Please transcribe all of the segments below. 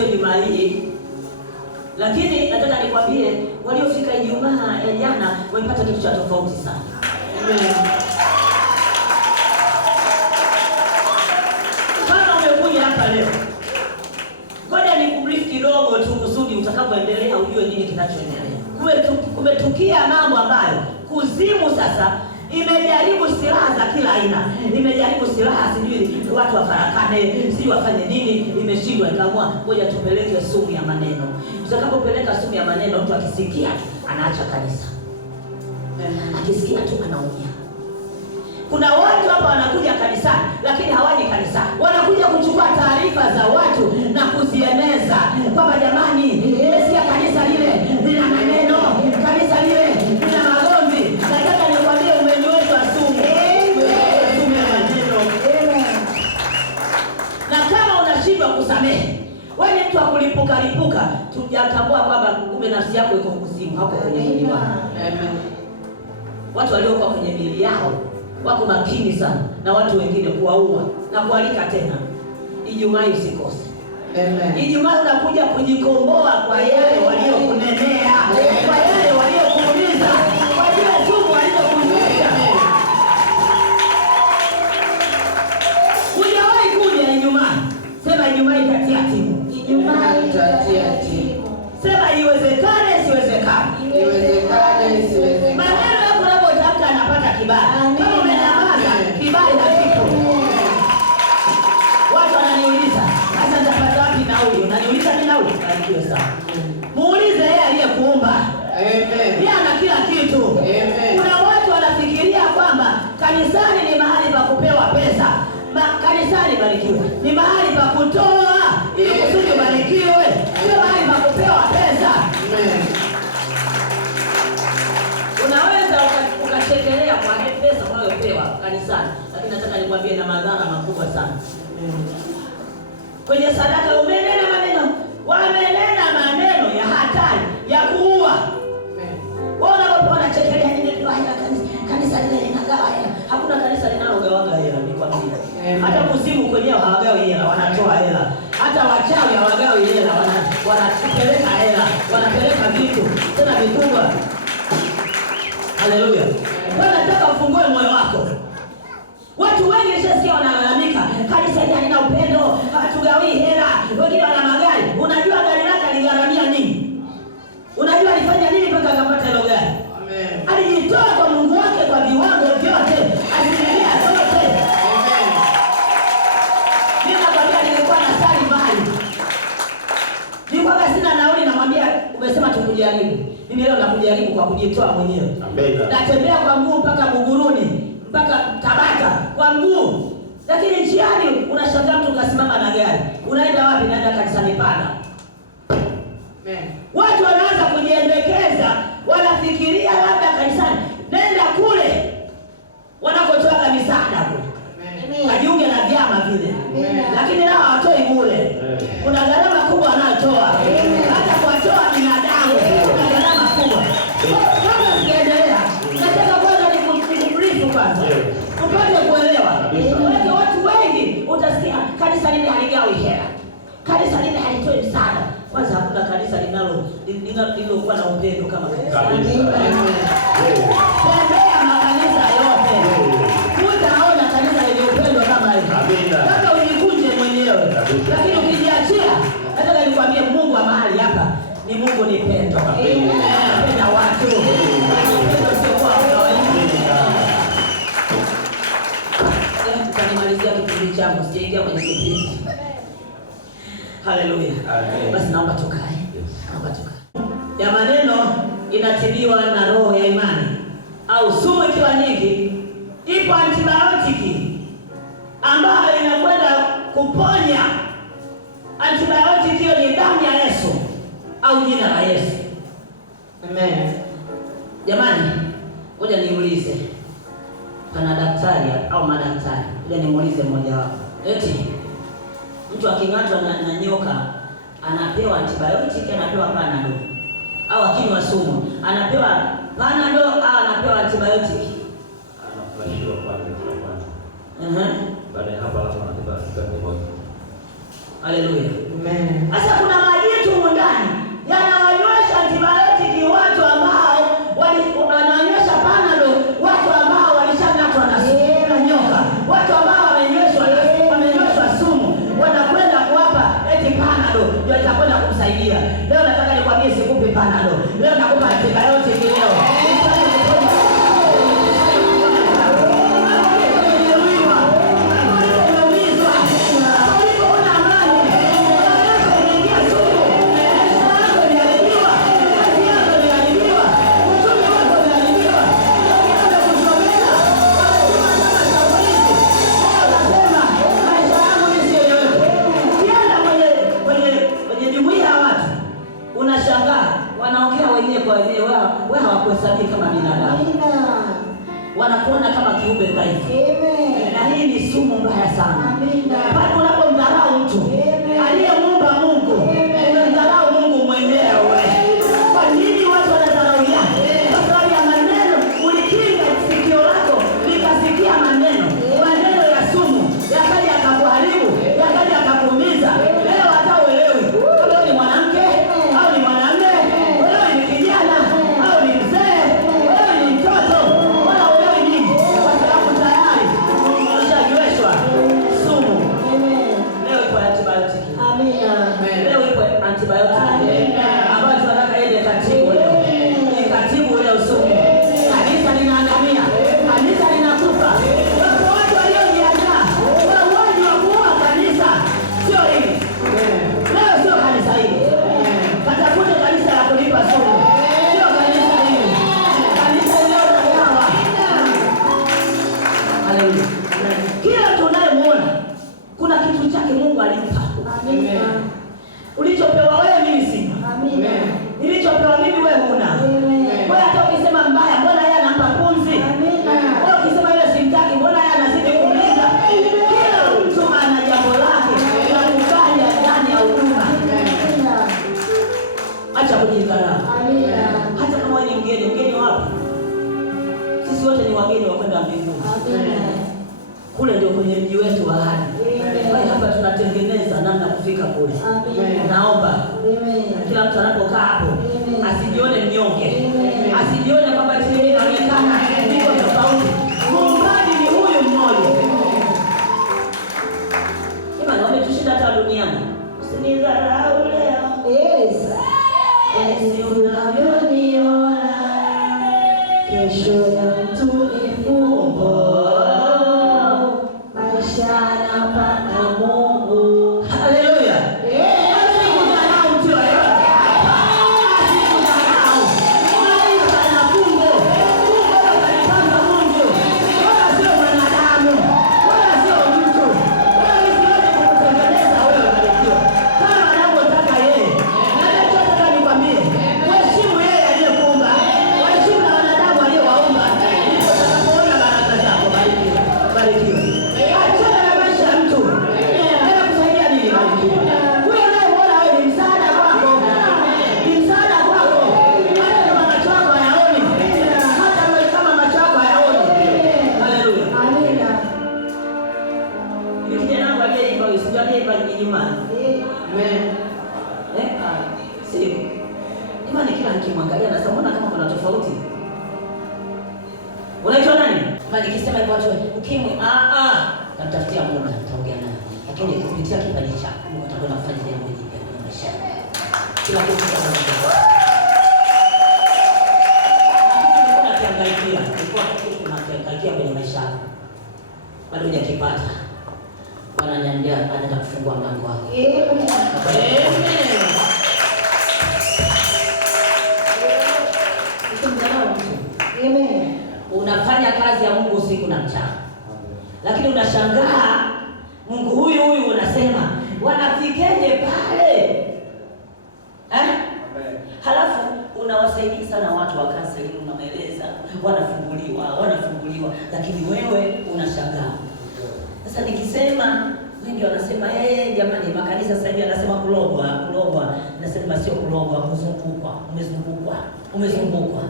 sio Jumaa hii. Lakini nataka nikwambie waliofika Ijumaa ya jana wamepata kitu cha tofauti sana. Amen. Kama umekuja hapa leo, ngoja nikubrief kidogo tu kusudi utakapoendelea ujue nini kinachoendelea. Kumetukia mambo ambayo kuzimu sasa imejaribu silaha za kila aina. Imejaribu silaha, sijui watu wafarakane, sijui wafanye nini, imeshindwa. Ikaamua ngoja tupeleke sumu ya maneno. Tutakapopeleka sumu ya maneno, mtu akisikia anaacha kanisa. Akisikia tu anaumia. Kuna watu hapa wanakuja kanisani lakini hawaji kanisani. Wanakuja kuchukua taarifa za watu na kuzieneza kwamba jamani, nimesikia kanisa lile lina maneno, kanisa lile lina magomvi. Nataka nikwambie umenyweshwa sumu. Sumu ya maneno. Na kama unashindwa kusamehe, wewe ni mtu wa kulipuka, tujatambua kwamba kumbe nafsi yako iko kuzimu hapo kwenye mwili wako. Amen. Watu waliokuwa kwenye miili yao wako makini sana na watu wengine kuwaua na kualika tena. Ijumaa usikose. Amen. Ijumaa unakuja kujikomboa kwa yale waliokunenea, kwa yale waliokuuliza, kwa yale sumu waliokunyesha. Hujawahi kuja Ijumaa. Sema Ijumaa itatia timu. Ijumaa itatia timu. Sema iwezekane, siwezekane. Iwezekane, siwezekane. Maneno yako unapotamka anapata kibali. Kama umenyamaza, kibali hakipo. Watu wananiuliza, sasa nitapata wapi nauli? Unaniuliza ni nauli? Barikiwe sana. Muulize yeye aliyekuumba. Amen. Yeye ana kila kitu. Amen. Kuna watu wanafikiria kwamba kanisani ni mahali pa kupewa pesa. Kanisani barikiwe ni mahali pa kutoa ili kusudi barikiwe. Sio mahali pa kupewa pesa. Amen. Unaweza ukachekelea kwa pesa unayopewa kanisani, lakini nataka nikwambie na madhara makubwa sana. Kwenye sadaka umenena maneno, wamenena maneno ya hatari ya kuua. Wewe unapoona chekelea nini kwa kanisa lile linagawa hela. Hakuna kanisa linalogawa hela, nikwambia. Hata kuzimu kwenyewe hawagawi hela, wanatoa hela. Hata wachawi hawagawi hela, wanapeleka hela, wanapeleka vitu tena vikubwa. Haleluya. Bwana nataka ufungue moyo wako. Watu wengi nishasikia wanalalamika, kanisa hili halina upendo, hawatugawii hela, wengine wana magari. Unajua gari lake aligharamia nini? Unajua alifanya nini mpaka akapata hilo gari? Amen. Alijitoa kwa Mungu wake kwa viwango vyote, asilimia zote. Amen. Mimi nakwambia nilikuwa na sali mahali. Nilikuwa sina nauli, namwambia umesema tukujaribu. Mimi leo nakujaribu kwa kujitoa mwenyewe. Amen. Natembea kwa mguu mpaka Buguruni, mpaka Tabata kwa mguu. Lakini njiani unashangaa mtu kasimama na gari. Unaenda wapi? Naenda kanisani pana. Amen. Watu wanaanza kujiendekeza, wanafikiria labda kanisani. Nenda kule wanakotoa misaada kule. Amen. Kajiunge na vyama vile. Amen. Lakini nao hawatoi bure. Kuna gharama kubwa wanayotoa. Hata kuwatoa binadamu kuna gharama kubwa. Kama sijaendelea, nataka kwanza nikubrief kwanza. Upate kuelewa. Watu wengi utasikia kanisa lile haligawi hela. Kanisa lile halitoi msaada. Kwanza hakuna kanisa linalokuwa na upendo kama kanisa. Tembea makanisa yote. Utaona kanisa lenye upendo kama hili. Kama ujikunje mwenyewe. Lakini ukijiachia, nataka nikwambie Mungu wa mahali hapa ni Mungu ni pendo. Anapenda watu. Pendo sio kwa kawaida. Tutamalizia kipindi changu, sijaingia kwenye kipindi. Haleluya. Basi naomba tukae. Naomba tukae. Ya maneno inatibiwa na roho ya imani. Au sumu ikiwa nyingi, ipo antibiotiki ambayo inakwenda kuponya. Antibiotiki hiyo ni damu ya Yesu au jina la Yesu. Amen. Jamani, ngoja niulize. Pana daktari au madaktari. Ngoja nimuulize mmoja wao. Eti mtu aking'atwa na nyoka anapewa antibiotic, anapewa Panadol. Au akinywa sumu anapewa Panadol au anapewa antibiotic? Anaflashiwa kwanza. Baada ya hapo alafu anapewa antibiotic. Haleluya. Amen. Sasa kuna ndio itakwenda kumsaidia. Leo nataka nikwambie sikupi Panado. Leo nakupa antibiotic leo. Wewe hawakuhesabii kama binadamu. Wanakuona kama kiumbe dhaifu. Na hii ni sumu mbaya sana. Pale unapomdharau mtu aliyemuumba Mungu, unamdharau Mungu mwenyewe. Kwa nini watu wanadharau yake? Kwa sababu ya maneno. Ulikinga sikio lako likasikia maneno ya sumu, yakaja akakuharibu, yakaja akakuumiza. Leo hata uelewi kama ni mwanamke au ni mwanamume, wewe ni kijana au ni mzee, wewe ni mtoto, wala uelewi nini, kwa sababu tayari umeshajiweshwa sumu. Leo ipo antibiotic. Amina. Leo ipo antibiotic. Ambayo tunataka iende katibu leo. Ni katibu leo sumu. Kanisa linaangamia. Kanisa linakufa. Watu waliojiandaa. Wauaji wa kuua kanisa. Sio hili. Leo sio kanisa hili. Katafute kanisa la kulipa sumu. Sio kanisa hili. Kanisa leo na dawa. Haleluya. Kila tunayemwona kuna kitu chake Mungu alimpa. Amina. Ulichopewa wewe mimi sina. Amina. Nilichopewa mimi wewe huna. Wewe hata ukisema mbaya, mbona yeye anampa pumzi? Amina. Wewe ukisema yeye simtaki, mbona yeye anazidi kumlinda? Kila mtu ana jambo lake la kufanya ndani ya huduma. Amina. Acha kujidharau. Amina. Hata kama wewe ni mgeni wapi? Sisi wote ni wageni wa kwenda mbinguni. Amina. Kule ndio kwenye mji wetu wa ahadi. Kwa hapa tunatengeneza namna kufika kule. Naomba kila mtu anapokaa hapo asijione mnyonge. Asijione kwamba mimi naonekana niko tofauti. Muumbaji ni huyu mmoja. Kama naona tushinda hata duniani. Usinidharau leo. Yes. Unavyoniona kesho ya mtu ni fumbo. Mungu. Haleluya. Asikudharau mtu yoyote hapa. Asikudharau. Maisha na fungo. Fungo kalipanga Mungu. Wala sio mwanadamu. Wala sio mtu. Wala isiweze kukutengeneza wewe ubarikiwe. Kama anavyotaka yeye. Na nataka nikwambie, heshimu yeye aliyekuumba. Heshimu na wanadamu aliyowaumba. Ndipo utakapoona baraka zako. Barikiwe. Barikiwe. Imani kila nikimwangalia nasema mbona kama kuna tofauti. Unaitwa nani? Maana nikisema hivyo watu ukimwi namtafutia Mungu nitaongea naye. Lakini kupitia kipaji chako Mungu atakwenda kufanya jambo jipya kwenye maisha yako. Kila kitu kitakuwa. Unakiangaikia, ilikuwa kitu unakiangaikia kwenye maisha yako. Bado hujakipata. Bwana ananiambia anataka kufungua mlango wako. Amen. Amen. Unafanya kazi ya Mungu usiku na mchana. Lakini unashangaa Mungu huyu unasema wanafikeje pale? Halafu unawasaidia sana watu wa counseling, unawaeleza wanafunguliwa, lakini wewe unashangaa. Sasa nikisema wengi wanasema jamani makanisa sasa hivi anasema kulogwa. Nasema sio kulogwa, umezungukwa.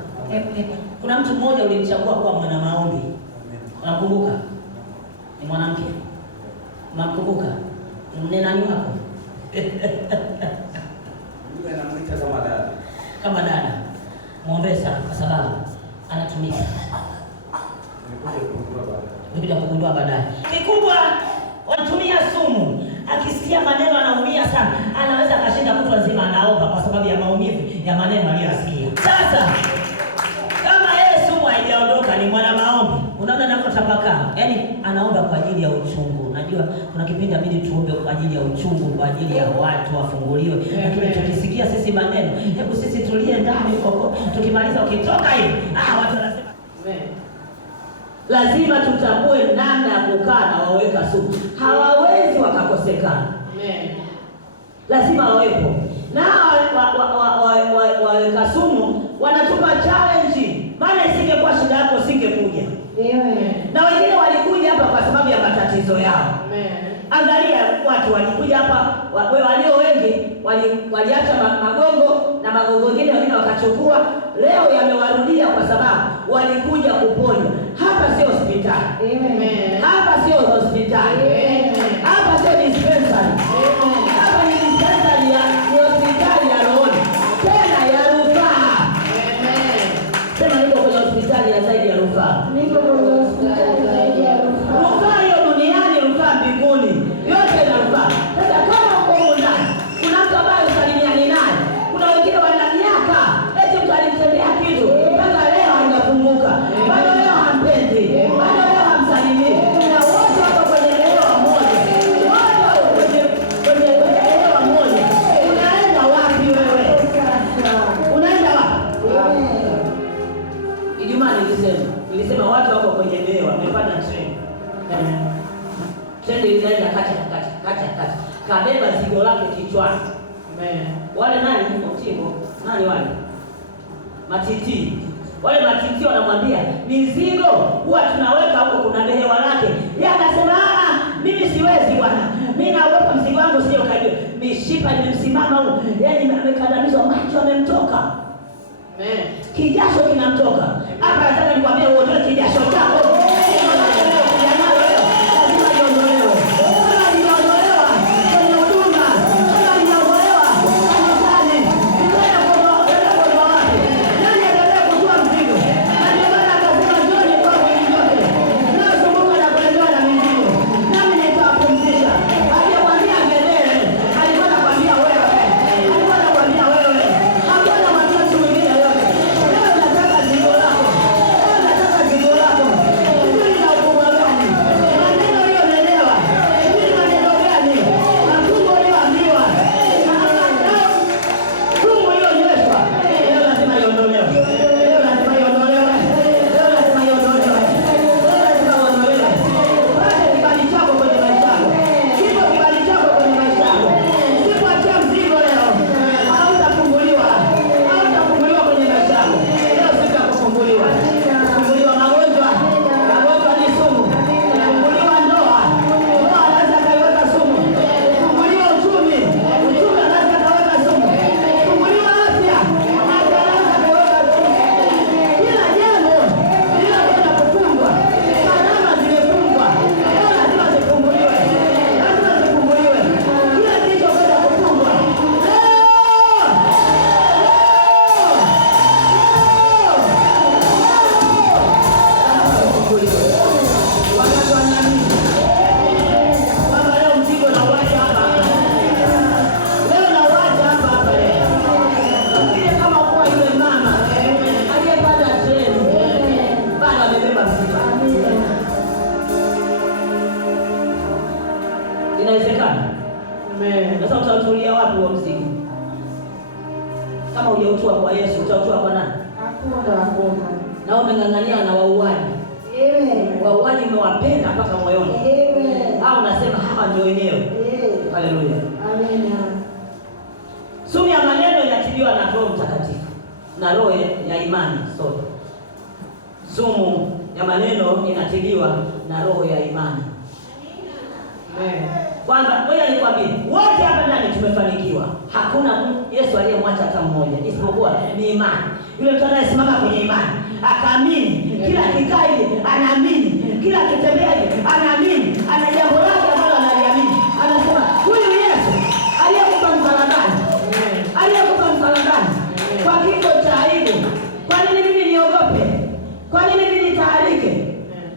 Kuna mtu mmoja ulimchagua kuwa mwana maombi. Unakumbuka? Ni mwanamke. Unakumbuka? Ni nani wako? Yule anamuita kama dada. Muombe sana kwa sababu anatumika. Nikuja kugundua baadaye. Kikubwa wanatumia sumu. Akisikia maneno anaumia Sasa anaweza akashinda kutwa nzima anaomba kwa sababu ya maumivu ya maneno aliyosikia. Sasa kama yeye sumu haijaondoka, ni mwana maombi, unaona anapotapakaa, yaani anaomba kwa ajili ya uchungu. Unajua kuna kipindi inabidi tuombe kwa ajili ya uchungu, kwa ajili ya watu wafunguliwe. Lakini tukisikia sisi maneno, hebu sisi tulie ndani huko, tukimaliza ukitoka hivi, watu wanasema lazima tutambue namna ya kukaa na waweka sumu. Hawawezi wakakosekana. Lazima wawepo. Na waweka sumu wanatupa challenge. Maana isingekuwa shida yako singekuja. Na wengine walikuja hapa kwa sababu ya matatizo yao. Angalia watu walikuja hapa, walio wengi waliacha magongo na magongo wengine wakachukua. Leo yamewarudia kwa sababu walikuja kuponywa. Hapa sio hospitali. Hapa sio hospitali. Hapa sio dispensary. Hapa ni dispensary ya hospitali ya roho. Tena ya rufaa. Sema niko kwenye hospitali ya zaidi ya rufaa. Niko kwenye hospitali zaidi ya rufaa. Rufaa hiyo duniani, rufaa mbinguni. Yote ina rufaa. Sasa kama uko ndani, kuna mtu ambaye usalimiani naye. Kuna wengine wana miaka, eti mtu alimtendea kitu, mpaka leo hajakumbuka. Bado leo hampendi. Bado leo hamsalimii. Na wote wako kwenye leo moja. Wote kwenye leo moja. Unaenda wapi wewe? Unaenda wapi? Ijumaa nilisema watu wako kwenye leo, wamepanda treni. Treni inaenda kati. Kabeba zigo lake kichwani. Wale nani? Mtibo. Nani wale? Matiti. Wale matiti wanamwambia, mizigo huwa tunaweka huko, kuna behewa lake. Yeye akasema, mimi siwezi bwana. Mimi naogopa mzigo wangu sio kaje. Mishipa imemsimama huko. Yaani amekandamizwa, macho amemtoka. Kijasho kinamtoka. Hapa nataka nikwambie uondoe kijasho chako. Inawezekana. Sasa utautulia wapi wa mzigo? Kama hujautua kwa Yesu, utautua kwa nani? Hakuna. Na umeng'ang'ania na wauaji. Wauaji umewapenda mpaka moyoni. Au unasema hawa ndio wenyewe. Haleluya. Amen. Sumu ya maneno inatibiwa na Roho Mtakatifu na roho ya imani sote. Sumu ya maneno inatibiwa na roho ya imani. Kwamba wewe nikwambie, wote hapa ndani tumefanikiwa. Hakuna Yesu aliyemwacha hata mmoja, isipokuwa ni imani. Yule mtu anayesimama kwenye imani, akaamini, kila kikaidi anaamini, kila kitembeaje anaamini, ana jambo lake ambalo analiamini. Anasema, huyu Yesu aliyekufa msalabani, kwa kifo cha aibu, kwa nini mimi niogope? Kwa nini mimi nitaharike?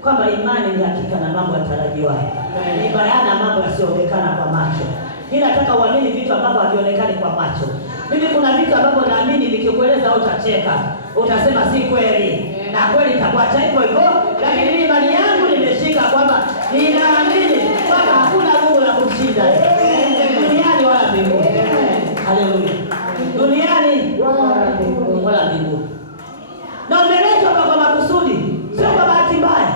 Kwamba imani ni hakika na mambo yatarajiwayo. Ni bayana mambo yasiyoonekana kwa macho. Mimi nataka uamini vitu ambavyo havionekani kwa macho. Mimi kuna vitu ambavyo naamini nikikueleza utacheka. Utasema si kweli. Na kweli itakuacha hivyo hivyo, lakini mimi imani yangu nimeshika kwamba ninaamini kwamba hakuna nguvu la kumshinda duniani wala mbinguni. Haleluya. Duniani wala mbinguni. Na umeletwa kwa makusudi, sio kwa bahati mbaya.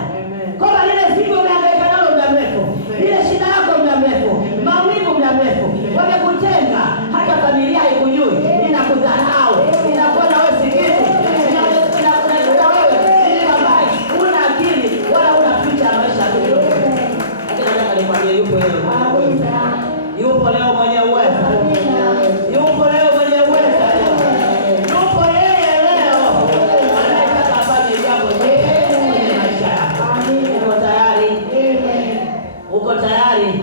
Kama lile siku umehangaika nalo muda mrefu, ile shida yako muda mrefu, maumivu muda mrefu, wamekutenga, hata familia haikujui, inakudharau, inakuwa na wewe si kitu, inakuwa wewe ni mbaya, una akili wala una future maisha yako. Lakini nataka nikwambie yupo leo. Yupo leo mwenye uwezo. Yupo leo mwenye uwezo. Yupo yeye leo. Anataka afanye jambo jema kwenye maisha yako. Uko tayari? Uko tayari?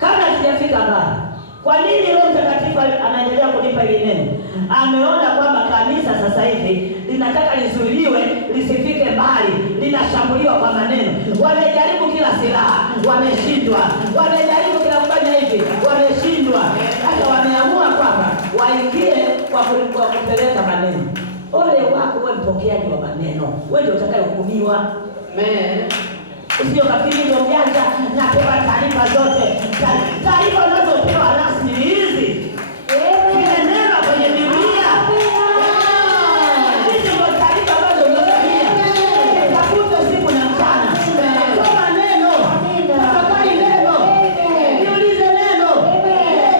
Kabla sijafika mbali, kwa nini Roho Mtakatifu anaendelea kunipa hili neno? Ameona kwamba kanisa sasa hivi linataka lizuiliwe lisifike mbali, linashambuliwa kwa maneno. Wamejaribu kila silaha, wameshindwa. Wamejaribu kila kufanya hivi, wameshindwa. Hata wameamua kwamba waingie kwa kupeleka maneno. Ole wako wewe mpokeaji wa maneno, wewe ndio utakayehukumiwa. Amen. Usio kafiri ndio mjanja, napewa taarifa zote. Taarifa unazopewa rasmi hizi. Ile neno kwenye Biblia. Hizi ndio taarifa ambazo unapewa. Tafuta siku na mchana. Soma neno. Tafakari neno. Jiulize neno.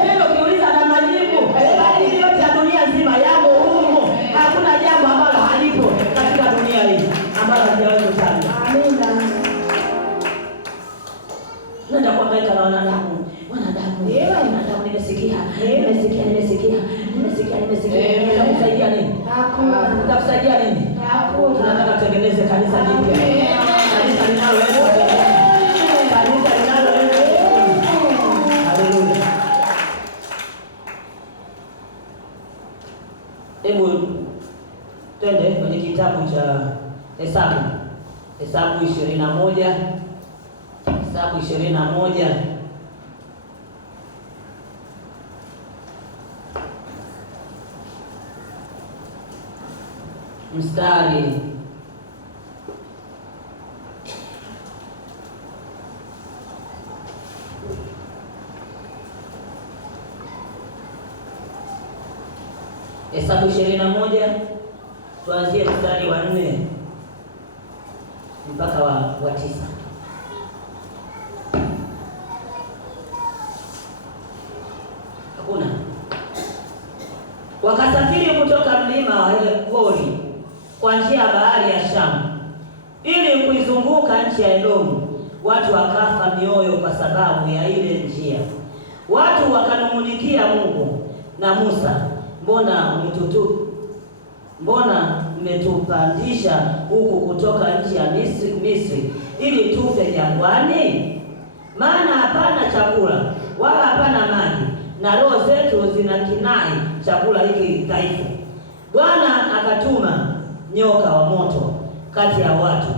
Neno kiuliza na majibu. Bali yote ya dunia nzima yamo humo. Hakuna jambo ambalo halipo katika dunia hii ambalo halijawahi kutajwa. Amina. Nenda kuhangaika na wanadamu. Nimesikia. Utakusaidia nini? Utakusaidia nini? Tunataka tutengeneze kanisa jipya. Kanisa linaloenda. Kanisa linaloenda. Haleluya. Hebu twende kwenye kitabu cha Hesabu. Hesabu 21. Hesabu 21. Mstari Hesabu 21 tuanzie mstari wa 4 mpaka wa 9. Hakuna. Wakasafiri kutoka mlima wa Hori kwa njia ya bahari ya Shamu ili kuizunguka nchi ya Edomu. Watu wakafa mioyo kwa sababu ya ile njia. Watu wakanung'unikia Mungu na Musa, mbona mmetupandisha huku kutoka nchi ya Misri ili tufe jangwani? Maana hapana chakula wala hapana maji, na roho zetu zinakinai chakula hiki dhaifu. Bwana akatuma nyoka wa moto kati ya watu,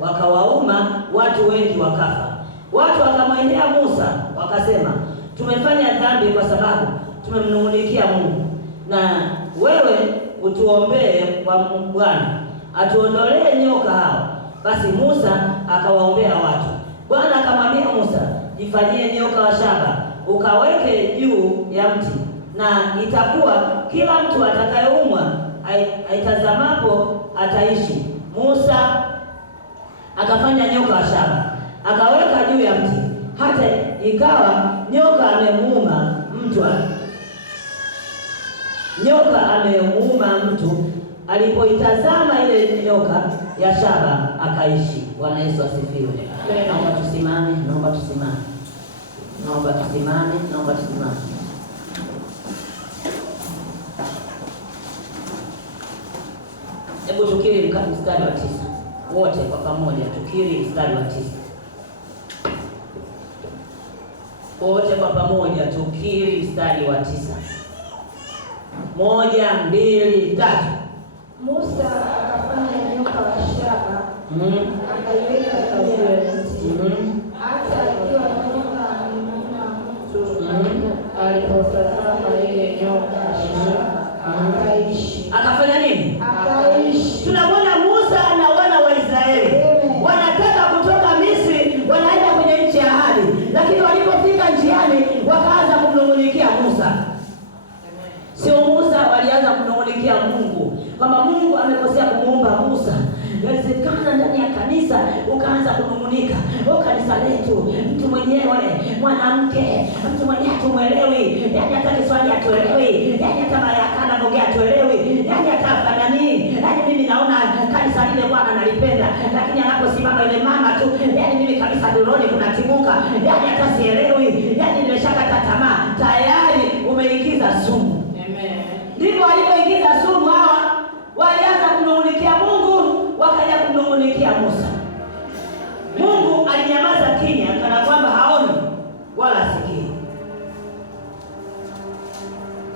wakawauma watu wengi wakafa. Watu wakamwendea Musa wakasema, tumefanya dhambi kwa sababu tumemnung'unikia Mungu, na wewe utuombee kwa Bwana atuondolee nyoka hao. Basi Musa akawaombea watu. Bwana akamwambia Musa, jifanyie nyoka wa shaba ukaweke juu ya mti, na itakuwa kila mtu atakayeumwa aitazamapo ataishi. Musa akafanya nyoka wa shaba akaweka juu ya mti, hata ikawa nyoka amemuuma mtu. Alipoitazama ile nyoka ya shaba akaishi. Bwana Yesu asifiwe. Naomba tusimame. Hebu tukiri mstari wa 9. Wote kwa pamoja tukiri mstari wa 9. Wote kwa pamoja tukiri mstari wa 9. 1, 2, 3. Musa akafanya nyoka wa shaba akaiweka juu ya mti, alipotazama ile nyoka akaishi. Akafanya nini? Akaishi. Tunamwona Musa na wana wa Israeli wanataka kutoka Misri, wanaenda kwenye nchi ya ahadi, lakini walipofika njiani wakaanza kumnung'unikia Musa. Sio Musa, walianza kumnung'unikia Mungu kwamba Mungu amekosea kumuumba Musa. Inawezekana ndani ya kanisa ukaanza kunung'unika, kanisa letu, mtu mwenyewe mwanamke, mtu mwenyewe hatumwelewi, yaani hata Kiswahili hatuelewi, yaani hata Mayakana Bogea hatuelewi, yaani hata Fanani, yaani mimi naona kanisa lile Bwana analipenda, lakini anaposimama ile mama tu, yaani mimi kabisa duroni kunatimuka, yaani hata sielewi, yaani nimeshakata tamaa. Tayari umeingiza sumu. Amen. Ndipo walipoingiza sumu hawa, walianza kumnung'unikia Mungu, wakaja kumnung'unikia Musa. Mungu alinyamaza kimya kana kwamba haoni wala sikii,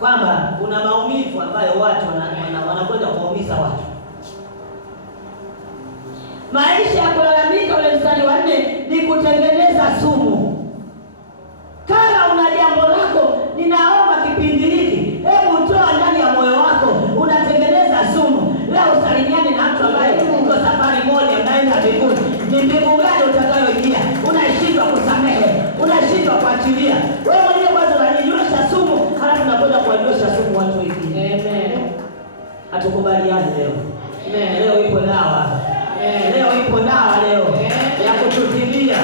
kwamba kuna maumivu ambayo watu wanakwenda kuwaumiza watu. Maisha ya kulalamika, ule mstari wa 4, ni kutengeneza sumu. Kama una jambo lako, ninaomba kipindi hiki, hebu toa ndani ya moyo wako, unatengeneza sumu. Leo salimiane na mtu ambaye uko safari moja mnaenda mbinguni. Ni mbingu gani utakayoingia? Unashindwa kusamehe, unashindwa kuachilia. Wewe mwenyewe kwanza unajinywesha sumu, halafu unakwenda kuwanywesha sumu watu wengine. Amen. Hatukubaliani leo. Amen. Leo ipo dawa. Leo ipo dawa leo ya kututilia.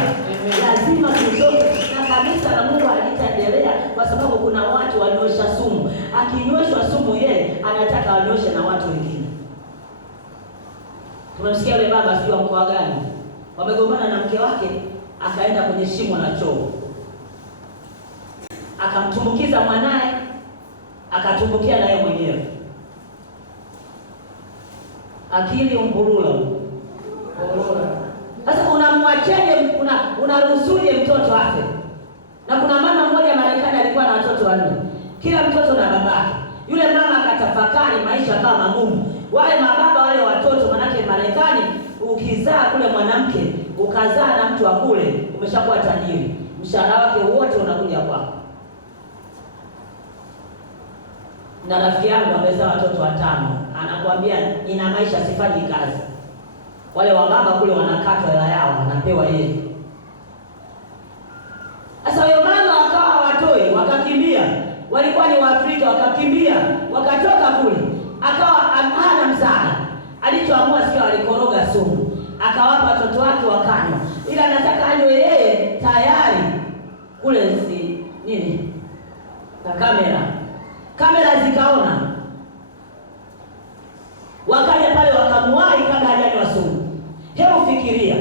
Lazima tutoke na kanisa la Mungu halitaendelea kwa sababu kuna watu wanywesha sumu. Akinyweshwa sumu yeye anataka anyweshe na watu wengine. Tunamsikia yule baba sio mkoa gani, wamegombana na mke wake, akaenda kwenye shimo la choo, akamtumbukiza mwanae, akatumbukia na yeye mwenyewe. Akili umpurula. Sasa unamwacheje, unaruhusuje mtoto afe? Na kuna mama mmoja Marekani alikuwa na watoto 4. Kila mtoto na babake. Yule mama akatafakari maisha kama magumu. Wale mababa wale watoto, manake Marekani ukizaa kule mwanamke, ukazaa na mtu wa kule, umeshakuwa tajiri. Mshahara wake wote unakuja kwako. Na rafiki yangu amezaa watoto 5, anakuambia ina maisha sifanyi kazi. Wale wa baba kule wanakatwa hela yao, wanapewa yeye. Sasa huyo mama akawa watoi, wakakimbia. Walikuwa ni Waafrika, wakakimbia, wakatoka kule. Akawa hana msaada. Alichoamua sio, alikoroga sumu, akawapa watoto wake wakanywa. Ila anataka anywe yeye, tayari kule si nini? Kamera zikaona. Wakaja pale wakamuwai kabla hajanywa sumu. Hebu fikiria.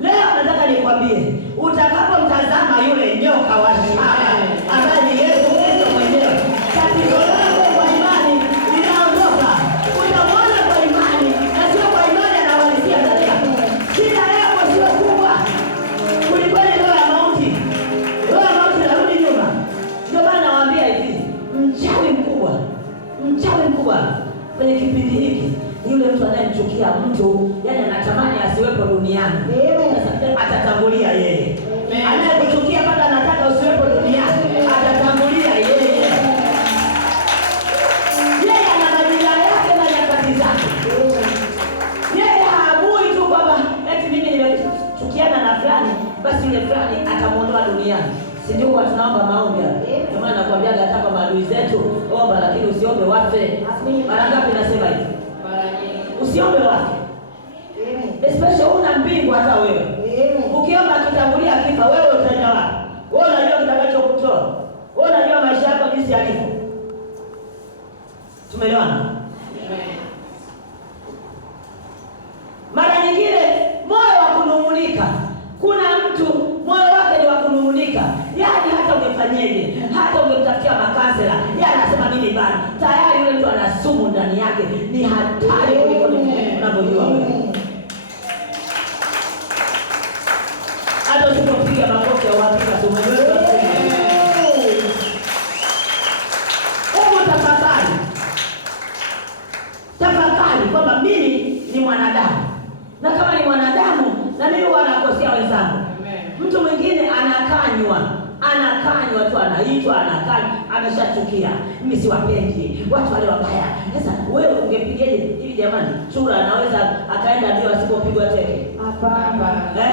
Leo nataka nikwambie, utakapomtazama yule nyoka wa shaba ambaye ni Yesu Kristo mwenyewe, tatizo lako kwa imani linaondoka. Utamwona kwa imani na sio kwa imani anawalisia ndani yako. Shida yako sio kubwa kuliko ile roho ya mauti. Roho ya mauti inarudi nyuma. Ndio maana nawaambia hivi, mchawi mkubwa kwenye kipindi hiki yule mtu anayemchukia mtu, yani anatamani asiwepo duniani. Atatangulia yeye. Anayekuchukia mpaka anataka usiwepo duniani, atatangulia yeye. Yeye ana majira yake na nyakati zake. Yeye haamui tu kwamba eti mimi nimechukiana na fulani, basi yule fulani atamuondoa duniani. Si ndio kwa tunaomba maombi hapa? Ndio maana nakwambia hata kwa maadui zetu, omba lakini usiombe wafe. Mara ngapi nasema hivi? Usiombe wafe. Especially una mbingu hata wewe. Ukiomba akitangulia kifa, wewe utaenda wapi? Wewe unajua kitakachokutoa. Wewe unajua maisha yako jinsi yalivyo. Tumeelewana? Mara nyingine moyo wa kunung'unika. Kuna mtu moyo wake ni wa kunung'unika. Yaani hata ungefanyeje, hata ungemtafutia makansela, yeye anasema mimi bana. Tayari yule mtu ana sumu ndani yake, ni hatari kuliko unavyojua wewe. Hata usipopiga makofi ya uhakika sumu wewe. Tafakari kwamba mimi ni mwanadamu. Na kama ni mwanadamu, na mimi huwa nakosea wenzangu. Mtu mwingine anakanywa tu anaitwa anakaa, ameshachukia. Mimi siwapendi watu wale wabaya. Sasa wewe ungepigaje hivi jamani? Chura anaweza akaenda ndio asipopigwa teke? Hapana.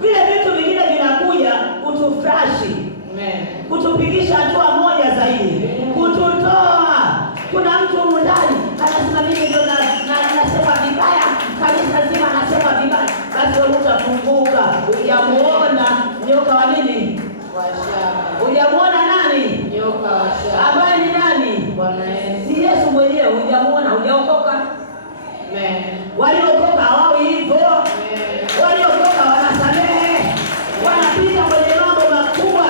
Vile vitu vingine vinakuja kutufrashi. Amen. Kutupigisha hatua moja zaidi. Kututoa. Kuna mtu mundani anasema mimi ndio nasema vibaya, kanisa zima nasema vibaya. Basi wewe utafunguka. Hujamuona nyoka wa nini? Wa shaba. Hujamuona nani? Nyoka wa shaba. Ambaye ni nani? Bwana Yesu. Si Yesu mwenyewe. Hujamuona, hujaokoka. Amen. Waliokoka hao hivyo. Waliokoka wanasamehe. Wanapita kwenye mambo makubwa.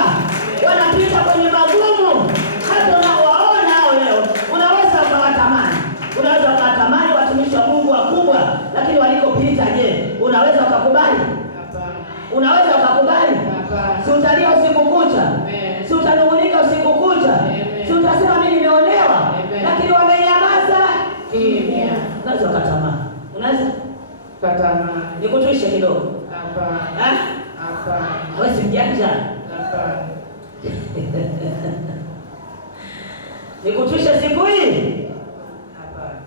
Wanapita kwenye magumu. Hata unawaona hao leo, unaweza ukawatamani. Unaweza ukawatamani watumishi wa Mungu wakubwa, lakini walikopita je, unaweza ukakubali? Hapana. Unaweza ukakubali? Hapana. Si utalia usiku kucha? Si utanung'unika usiku kucha? Si utasema mimi nimeonewa? Lakini wamenyamaza kimya. Unaweza ukatamani. Unaweza? Katamani. Nikutuishe kidogo. Hapana. Hapana. Hawezi mjanja. Hapana. Nikutuishe siku hii? Hapana.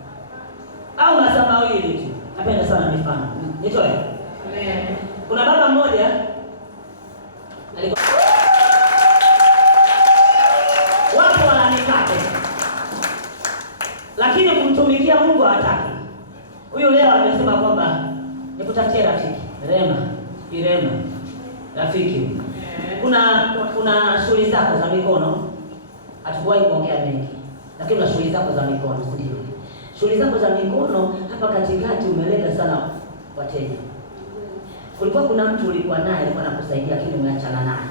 Au masaa mawili tu. Napenda sana mifano. Nitoe. Amen. Kuna baba mmoja alikuwa watu wananikate, lakini kumtumikia Mungu hataki. Huyu leo amesema kwamba nikutafutie rafiki. Irema. Rafiki. Kuna shughuli zako za mikono. Hatukuwahi kuongea mengi. Lakini una shughuli zako za mikono, ndio. Shughuli zako za mikono hapa katikati umeleta sana wateja. Kulikuwa kuna mtu ulikuwa naye alikuwa anakusaidia, lakini umeachana naye.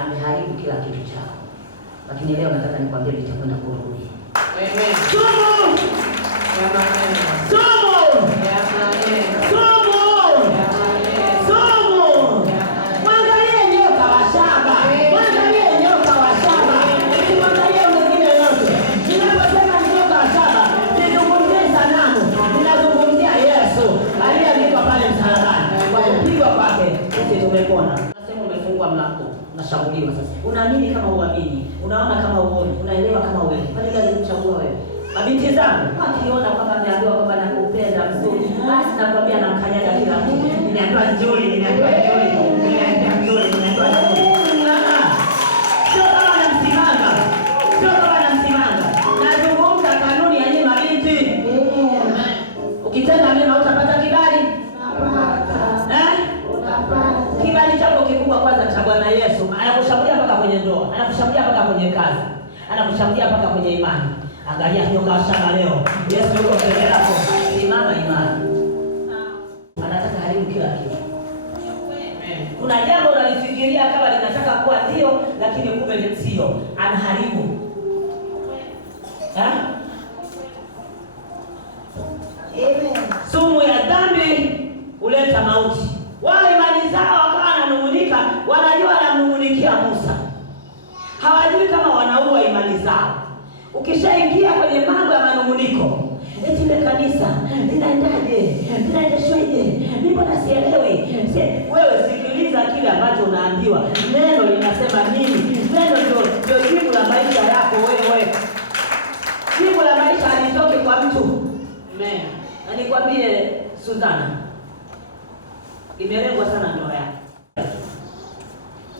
Ameharibu kila kitu chako. Lakini leo nataka nikwambie nitakwenda kurudi. Amen. Somo! Somo! Somo! Mwangalie nyoka wa shaba. Mwangalie nyoka wa shaba. Mwangalie mwingine yote. Ninaposema nyoka wa shaba, nizungumzie sanamu. Ninazungumzia Yesu aliyeandikwa pale msalabani. Kwa kupigwa kwake sisi tumepona. Nasema umefungwa mlango, unashambuliwa sasa. Unaamini kama uamini, unaona kama uone, unaelewa kama uelewi. Kwa nini alikuchagua wewe? Mabinti zangu wakiona kwamba ameambiwa kwamba nakupenda mzuri, basi nakwambia namkanyaga kila mtu. Nimeambiwa nzuri, nimeambiwa nzuri, nimeambiwa nzuri, nimeambiwa nzuri. Sio kama namsimanga. Sio kama namsimanga. Nazungumza kanuni ya nyinyi mabinti. Ukitenda mema utapata kibali. Kibali chako kikubwa kwanza cha Bwana Yesu. Anakushambulia mpaka kwenye ndoa, anakushambulia mpaka kwenye kazi, anakushambulia mpaka kwenye imani. Angalia nyoka wa shaba leo. Yesu yuko mbele yako. Simama imani. Anataka haribu kila kitu. Kuna jambo unalifikiria kama linataka kuwa ndio, lakini kumbe sio. Anaharibu. Sumu ya dhambi huleta mauti. Wale imani zao wakawa wananung'unika, wanajua wanamnung'unikia Musa. Hawajui kama wanaua imani zao. Ukishaingia kwenye mambo ya manung'uniko, eti ile kanisa linaendaje? Linaendeshweje? Mimi mbona sielewi? Wewe sikiliza kile ambacho unaambiwa. Neno linasema nini? Neno ndio jibu la maisha yako wewe. Jibu la maisha halitoki kwa mtu. Amen. Na nikwambie Suzana, imelengwa sana ndoa yako.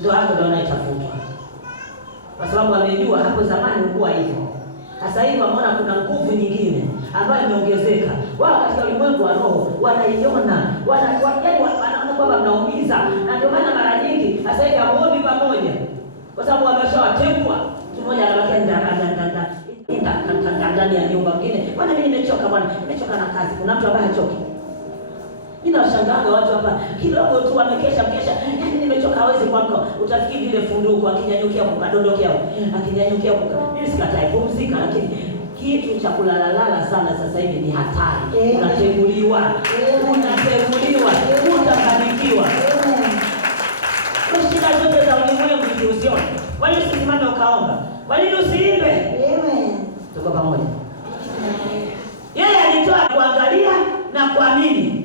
Ndoa yako ndio inaitafutwa. Kwa sababu amejua hapo zamani ulikuwa hivyo. Sasa hivi wameona kuna nguvu nyingine ambayo imeongezeka. Wao katika ulimwengu wa roho wanaiona, wanaona kwamba mnaumiza. Na ndio maana mara nyingi sasa hivi hamuombi pamoja. Kwa sababu wameshawategwa. Mmoja anabakia ndani ya nyumba nyingine. Bwana mimi nimechoka bwana. Nimechoka na kazi. Kuna mtu ambaye hachoki. Mimi nawashangaa watu hapa kidogo tu wamekesha. Yaani nimechoka hawezi kuamka. Utafikiri ile funduko akinyanyukia kukadondokea. Akinyanyukia mimi sikatai pumzika, lakini kitu cha kulalala sana sasa hivi ni hatari. Unateguliwa. Utafanikiwa. Kwa shida zote za ulimwengu usione. Kwa nini usisimame ukaomba? Kwa nini usiimbe? Tuko pamoja. Yeye alitoa kuangalia na kuamini.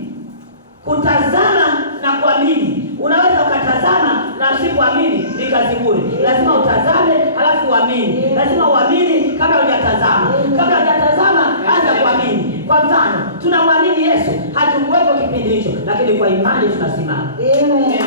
Kutazama na kuamini. Unaweza ukatazama na usipoamini ni kazi kiburi. Lazima utazame halafu uamini. Lazima uamini kabla hujatazama. Kabla hujatazama anza kuamini. Kwa mfano, tunamwamini Yesu, hatukuwepo kipindi hicho, lakini kwa imani tunasimama. Amen.